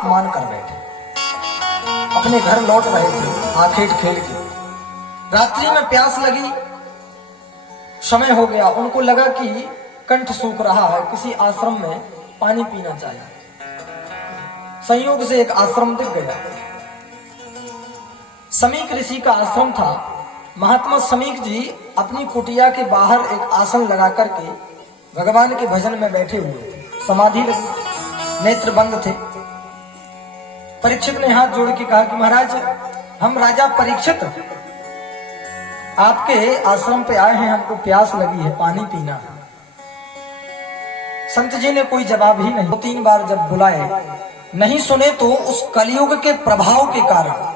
अपमान कर बैठे। अपने घर लौट रहे थे आखेट खेल के, रात्रि में प्यास लगी, समय हो गया, उनको लगा कि कंठ सूख रहा है, किसी आश्रम में पानी पीना चाहिए। संयोग से एक आश्रम दिख गया। समीक ऋषि का आश्रम था। महात्मा समीक जी अपनी कुटिया के बाहर एक आसन लगा करके भगवान के भजन में बैठे हुए थे, समाधि लगी, नेत्र बंद थे। परीक्षित ने हाथ जोड़ के कहा कि महाराज, हम राजा परीक्षित आपके आश्रम पे आए हैं, हमको प्यास लगी है, पानी पीना है। संत जी ने कोई जवाब ही नहीं। 2-3 बार जब बुलाए नहीं सुने तो उस कलयुग के प्रभाव के कारण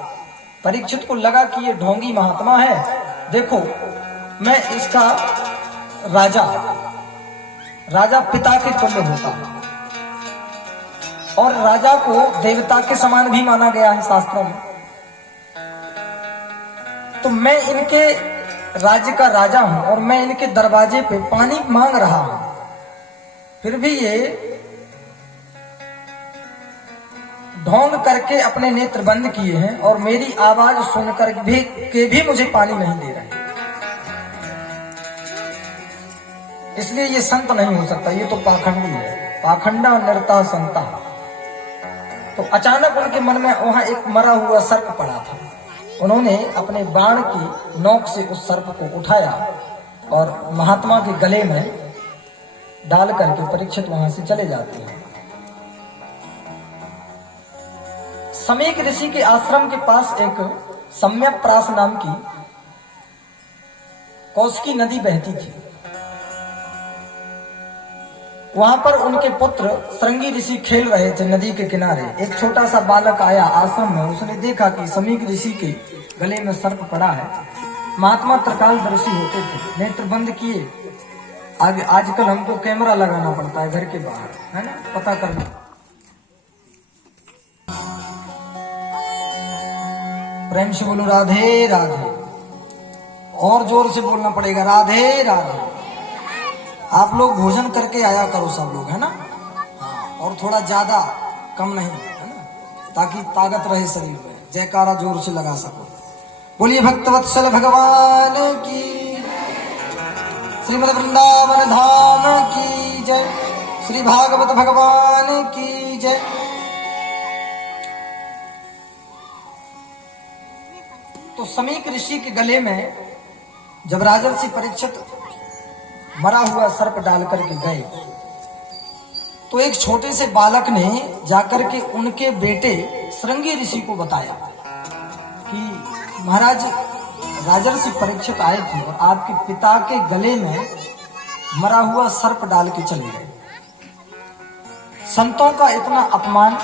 परीक्षित को लगा कि ये ढोंगी महात्मा है, देखो मैं इसका राजा पिता के तुल्य होता है, और राजा को देवता के समान भी माना गया है शास्त्रों में, तो मैं इनके राज्य का राजा हूं और मैं इनके दरवाजे पे पानी मांग रहा हूं, फिर भी ये ढोंग करके अपने नेत्र बंद किए हैं और मेरी आवाज सुनकर भी मुझे पानी नहीं दे रहे। इसलिए ये संत नहीं हो सकता, ये तो पाखंडी है, पाखंडा नरता संता। तो अचानक उनके मन में वहां एक मरा हुआ सर्प पड़ा था। उन्होंने अपने बाण की नोक से उस सर्प को उठाया और महात्मा के गले में डाल करके परीक्षित वहां से चले जाते हैं। समीक ऋषि के आश्रम के पास एक सम्यक प्रास नाम की कौशिकी नदी बहती थी। वहां पर उनके पुत्र श्रृंगी ऋषि खेल रहे थे नदी के किनारे। एक छोटा सा बालक आया आश्रम में, उसने देखा कि समीक ऋषि के गले में सर्प पड़ा है। महात्मा त्रिकालदर्शी होते थे, नेत्र बंद किए। आजकल हमको कैमरा लगाना पड़ता है घर के बाहर, है ना, पता करना। प्रेम से बोलो राधे राधे, और जोर से बोलना पड़ेगा राधे राधे। आप लोग भोजन करके आया करो सब लोग, है ना, हाँ, और थोड़ा ज्यादा, कम नहीं, है ना, ताकि ताकत रहे शरीर में, जयकारा जोर से लगा सको। बोलिए भक्तवत्सल भगवान की, श्रीमद वृंदावन धाम की जय, श्री भागवत भगवान की जय। तो समीक ऋषि के गले में जब राजर्षि परीक्षित मरा हुआ सर्प डाल करके गए, तो एक छोटे से बालक ने जाकर के उनके बेटे श्रृंगी ऋषि को बताया कि महाराज, राजर्षि परीक्षित आए थे और आपके पिता के गले में मरा हुआ सर्प डाल के चले गए। संतों का इतना अपमान